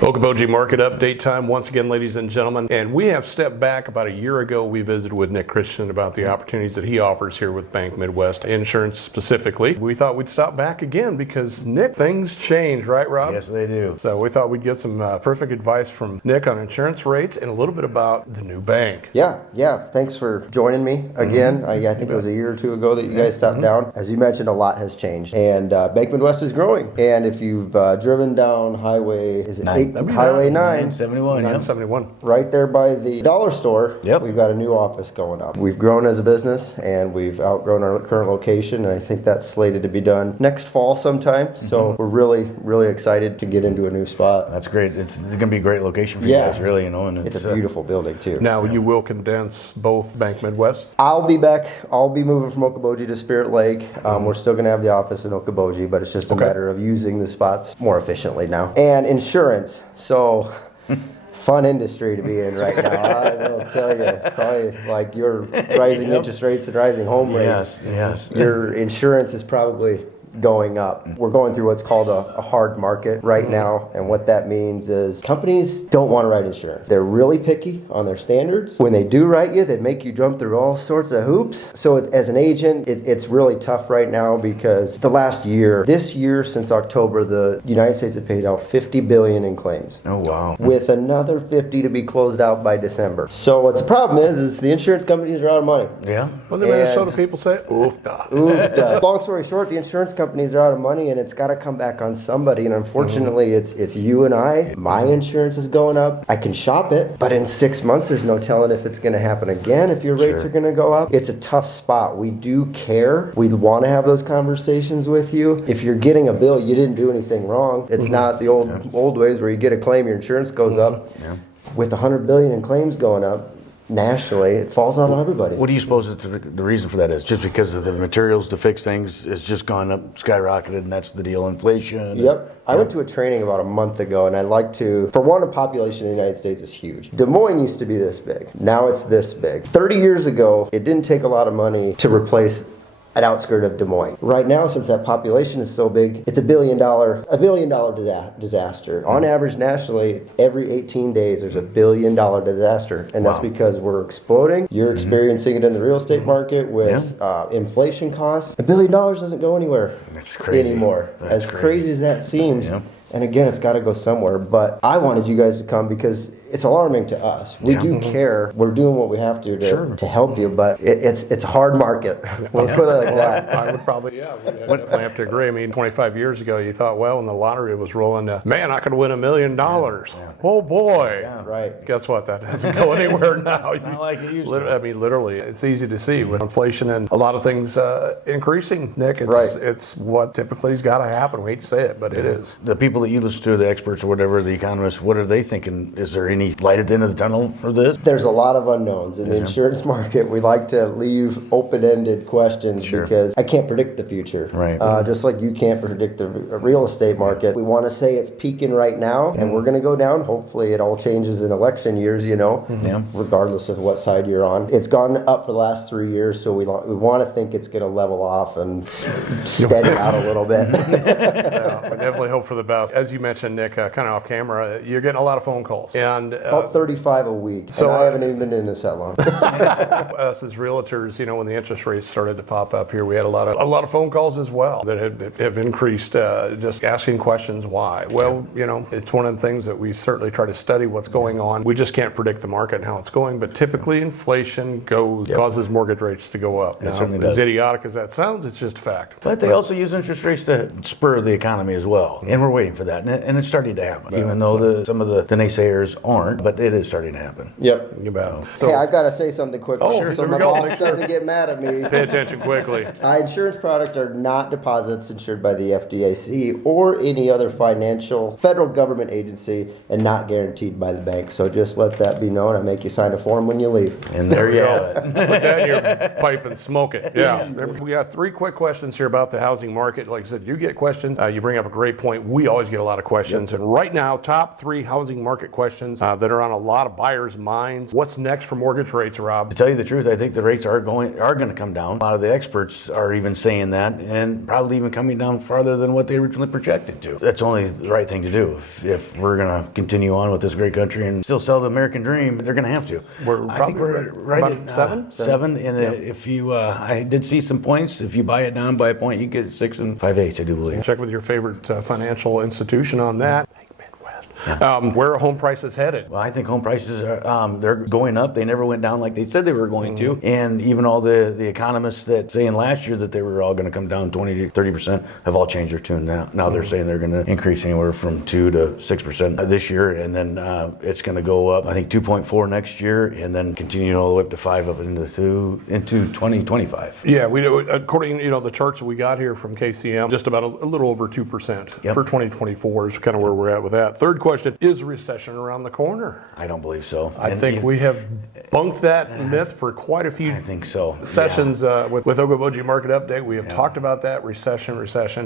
Okoboji market update time once again, ladies and gentlemen, and we have stepped back. About a year ago we visited with Nick Christensen about the opportunities that he offers here with Bank Midwest Insurance specifically. We thought we'd stop back again because Nick, things change, right Rob? Yes, they do. So we thought we'd get some perfect advice from Nick on insurance rates and a little bit about the new bank. Yeah, thanks for joining me again. I think it was a year or two ago that you guys stopped down. As you mentioned, a lot has changed, and Bank Midwest is growing. And if you've driven down Highway, is it Highway 971, 971. Right there by the dollar store, Yep. We've got a new office going up. We've grown as a business, and we've outgrown our current location, and I think that's slated to be done next fall sometime. So we're really excited to get into a new spot. That's great. It's going to be a great location for you guys, really, and It's a beautiful building, too. Now you will condense both Bank Midwest? I'll be back. I'll be moving from Okoboji to Spirit Lake. We're still going to have the office in Okoboji, but it's just a matter of using the spots more efficiently now. And insurance. So, fun industry to be in right now. I will tell you, probably like your rising interest rates and rising home rates. Yes. Your insurance is probably going up. We're going through what's called a hard market right now, and what that means is companies don't want to write insurance. They're really picky on their standards. When they do write you, they make you jump through all sorts of hoops. So as an agent, it's really tough right now because this year since October, the United States have paid out $50 billion in claims. Oh, wow. With another 50 to be closed out by December. So what's the problem is the insurance companies are out of money. Yeah. What do the Minnesota people say? Oofda. Oofda. Long story short, the insurance companies are out of money, and it's got to come back on somebody. And unfortunately, it's you and I. My insurance is going up. I can shop it, but in 6 months, there's no telling if it's going to happen again, if your rates are going to go up. It's a tough spot. We do care. We want to have those conversations with you. If you're getting a bill, you didn't do anything wrong. It's not the old ways where you get a claim, your insurance goes up. Yeah. With $100 billion in claims going up, nationally, it falls on everybody. What do you suppose the reason for that is? Just because of the materials to fix things has just gone up, skyrocketed, and that's the deal, inflation? Yep. I went to a training about a month ago, and I'd like to, for one, the population in the United States is huge. Des Moines used to be this big. Now it's this big. 30 years ago, it didn't take a lot of money to replace an outskirt of Des Moines. Right now, since that population is so big, it's $1 billion disaster. On average, nationally, every 18 days, there's $1 billion disaster. And that's because we're exploding. You're experiencing it in the real estate market with inflation costs. $1 billion doesn't go anywhere anymore. That's as crazy as that seems. Yep. And again, it's got to go somewhere. But I wanted you guys to come because it's alarming to us. We do care. We're doing what we have to help you, but it's a hard market. Let's put it like that. I would probably, definitely have to agree. I mean, 25 years ago, you thought, well, when the lottery was rolling, man, I could win $1 million. Oh boy. Yeah, right. Guess what? That doesn't go anywhere now. Not like it used to. I mean, literally, it's easy to see with inflation and a lot of things increasing, Nick. It's what typically has got to happen. We hate to say it, but it is. The people that you listen to, the experts or whatever, the economists, what are they thinking? Is there any light at the end of the tunnel for this? There's a lot of unknowns in the insurance market. We like to leave open-ended questions because I can't predict the future. Right. Just like you can't predict the real estate market. We want to say it's peaking right now, and we're going to go down. Hopefully, it all changes in election years, regardless of what side you're on. It's gone up for the last 3 years, so we want to think it's going to level off and steady out a little bit. We definitely hope for the best. As you mentioned, Nick, kind of off camera, you're getting a lot of phone calls. And about 35 a week. So I haven't even been in this that long. Us as realtors, when the interest rates started to pop up here, we had a lot of phone calls as well that have increased, just asking questions why. Well, it's one of the things that we certainly try to study what's going on. We just can't predict the market and how it's going, but typically inflation causes mortgage rates to go up. It certainly does. As idiotic as that sounds, it's just a fact. But they also use interest rates to spur the economy as well, and we're waiting for that, and it's starting to happen, even though some of the naysayers aren't, but it is starting to happen. Yep. You bet. Hey, I've got to say something quickly so my boss doesn't get mad at me. Pay attention quickly. Insurance products are not deposits insured by the FDIC or any other federal government agency and not guaranteed by the bank. So just let that be known. I make you sign a form when you leave. And there you have it. Put that in your pipe and smoke it. Yeah. We got 3 quick questions here about the housing market. Like I said, you get questions. You bring up a great point. We always get a lot of questions. And right now, top 3 housing market questions that are on a lot of buyers' minds. What's next for mortgage rates, Rob? To tell you the truth, I think the rates are going to come down. A lot of the experts are even saying that, and probably even coming down farther than what they originally projected to. That's only the right thing to do. If we're going to continue on with this great country and still sell the American dream, they're going to have to. I think we're right at seven. Seven, and if you, I did see some points. If you buy it down by a point, you get it 6 5/8, I do believe. Check with your favorite financial institution on that. Where are home prices headed? Well, I think home prices are they're going up. They never went down like they said they were going to. And even all the economists that saying last year that they were all going to come down 20 to 30% have all changed their tune now. Now they're saying they're going to increase anywhere from 2 to 6% this year, and then it's going to go up, I think, 2.4 next year, and then continue all the way up to 5 up into 2025. Yeah, we according the charts that we got here from KCM, just about a little over 2% for 2024 is kind of where we're at with that. Third question: is recession around the corner? I don't believe so. I think we have bunked that myth for quite a few I think so. sessions with Okoboji Market Update. We have talked about that recession.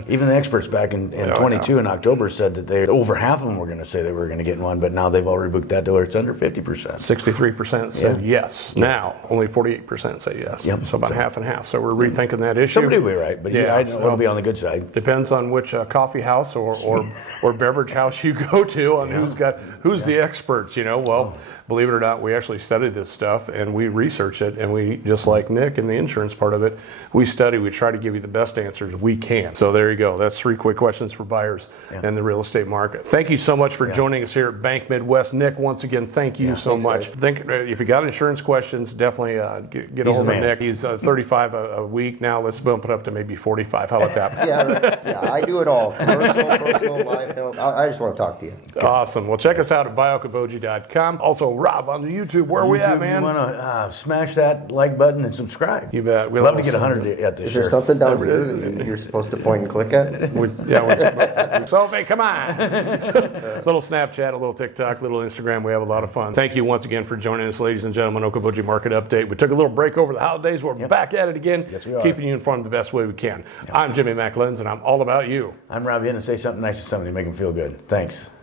Even the experts back in 22 in October said that over half of them were going to say they were going to get in one, but now they've already booked that to where it's under 50%. 63% said yes. Now only 48% say yes. Yep. So about half and half. So we're rethinking that issue. Somebody will be right, but I will be on the good side. Depends on which coffee house or beverage house you go to on who's the experts. Well, believe it or not, we actually studied this stuff and we research it, and we, just like Nick in the insurance part of it, we try to give you the best answers we can. So there you go. That's 3 quick questions for buyers and the real estate market. Thank you so much for joining us here at Bank Midwest. Nick, once again, thank you so much. If you got insurance questions, definitely get a hold of Nick. He's 35 a week now. Let's bump it up to maybe 45. How about that? Yeah, I do it all. Personal, life, health. I just want to talk to you. Awesome. Well, check us out at buyokoboji.com. Also, Rob, on the YouTube, where are we at, man? You want to smash that like button and subscribe. You bet. We'd love to get 100 at this Is there something down here that you're supposed to point and click at? Sophie, come on. Little Snapchat, a little TikTok, a little Instagram. We have a lot of fun. Thank you once again for joining us, ladies and gentlemen. Okoboji Market Update. We took a little break over the holidays. We're back at it again. Yes, we are. Keeping you informed the best way we can. I'm Jimmy McLenz, and I'm all about you. I'm Rob Hinn, and say something nice to somebody to make them feel good. Thanks.